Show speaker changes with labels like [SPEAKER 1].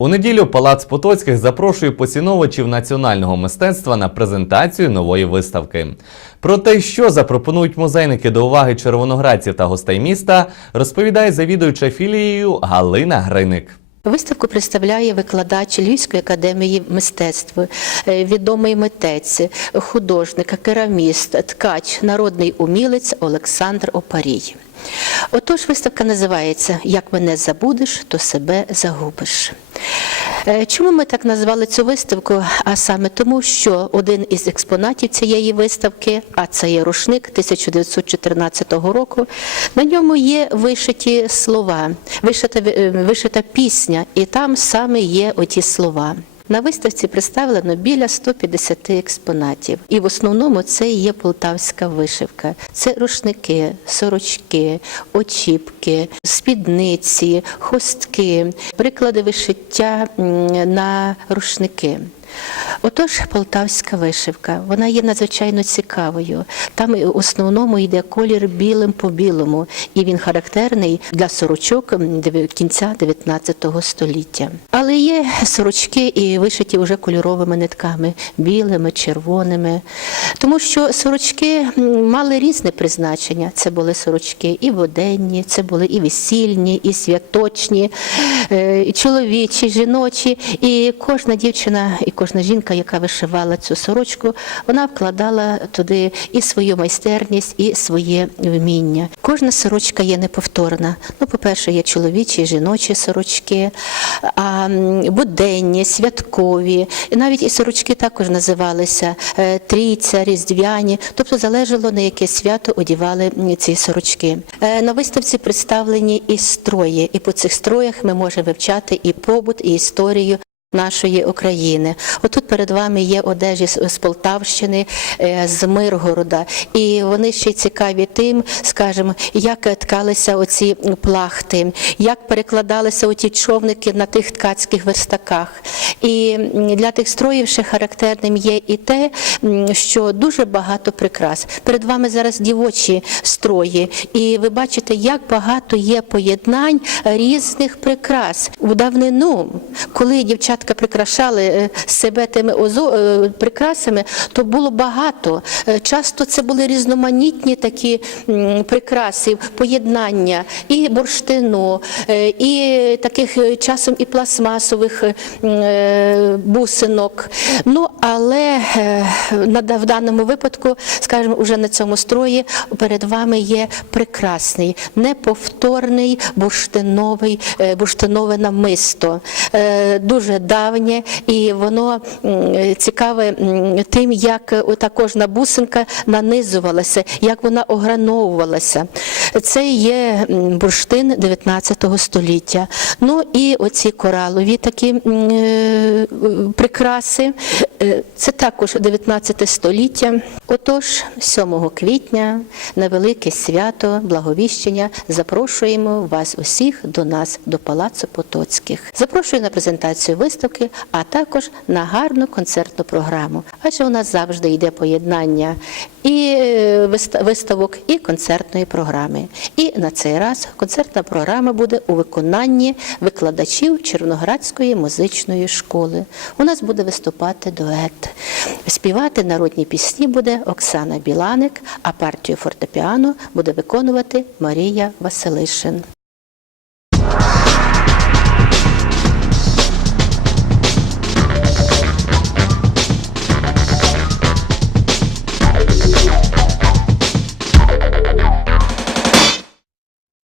[SPEAKER 1] У неділю Палац Потоцьких запрошує поціновувачів національного мистецтва на презентацію нової виставки. Про те, що запропонують музейники до уваги червоноградців та гостей міста, розповідає завідуюча філією Галина Гриник.
[SPEAKER 2] Виставку представляє викладач Львівської академії мистецтв, е, відомий митець, художник, кераміст, ткач, народний умілець Олександр Опарій. Отож, виставка називається Як мене забудеш, то себе загубиш. Е, Чому ми так назвали цю виставку? А саме тому, що один із експонатів цієї виставки, а це є рушник 1914 року, на ньому є вишиті слова, вишита, е, вишита пісня, і там саме є оті слова. На виставці представлено біля 150 експонатів, і в основному це є полтавська вишивка. Це рушники, сорочки, очіпки, спідниці, хостки, приклади вишиття на рушники. Отож, полтавська вишивка, вона є надзвичайно цікавою. Там в основному йде колір білим по білому, і він характерний для сорочок кінця 19 століття. Але є сорочки і вишиті вже кольоровими нитками, білими, червоними. Тому що сорочки мали різне призначення. Це були сорочки і воденні, це були і весільні, і святочні, і чоловічі, жіночі. І кожна дівчина, і кожна жінка, яка вишивала цю сорочку, вона вкладала туди і свою майстерність, і своє вміння. Кожна сорочка є неповторна. Ну, по-перше, є чоловічі, жіночі сорочки, а буденні, святкові. І навіть і сорочки також називалися е, трійця, різдвяні. Тобто залежало на яке свято одівали ці сорочки. Е, На виставці представлені і строї, і по цих строях ми можемо вивчати і побут, і історію. Нашої України, отут перед вами є одежі з Полтавщини, е, з Миргорода, і вони ще цікаві тим, скажімо, як ткалися оці плахти, як перекладалися оті човники на тих ткацьких верстаках. І для тих строїв ще характерним є і те, що дуже багато прикрас. Перед вами зараз дівочі строї, і ви бачите, як багато є поєднань різних прикрас. У давнину, коли дівчатка прикрашали е, себе озо- е, прикрасами, то було багато. Е, Часто це були різноманітні такі прикраси, поєднання і бурштину, е, і таких часом і пластмасових бусинок. Ну, але в даному випадку, скажімо, уже на цьому строї перед вами є прекрасний, неповторний бурштиновий, бурштинове намисто. Дуже давнє, і воно цікаве тим, як е, ота кожна бусинка нанизувалася, як вона ограновувалася. Це є бурштин 19 століття. Ну і оці коралові такі е, прикраси. Е, Це також 19 століття. Отож, 7 квітня на велике свято Благовіщення запрошуємо вас усіх до нас, до Палацу Потоцьких. Запрошую на презентацію виставки, а також на гарну концертну програму. Адже у нас завжди йде поєднання і е, виставок, і концертної програми. І на цей раз концертна програма буде у виконанні викладачів Червоноградської музичної школи. У нас буде виступати дует. Співати народні пісні буде Оксана Біланик, а партію фортепіано буде виконувати Марія Василишин.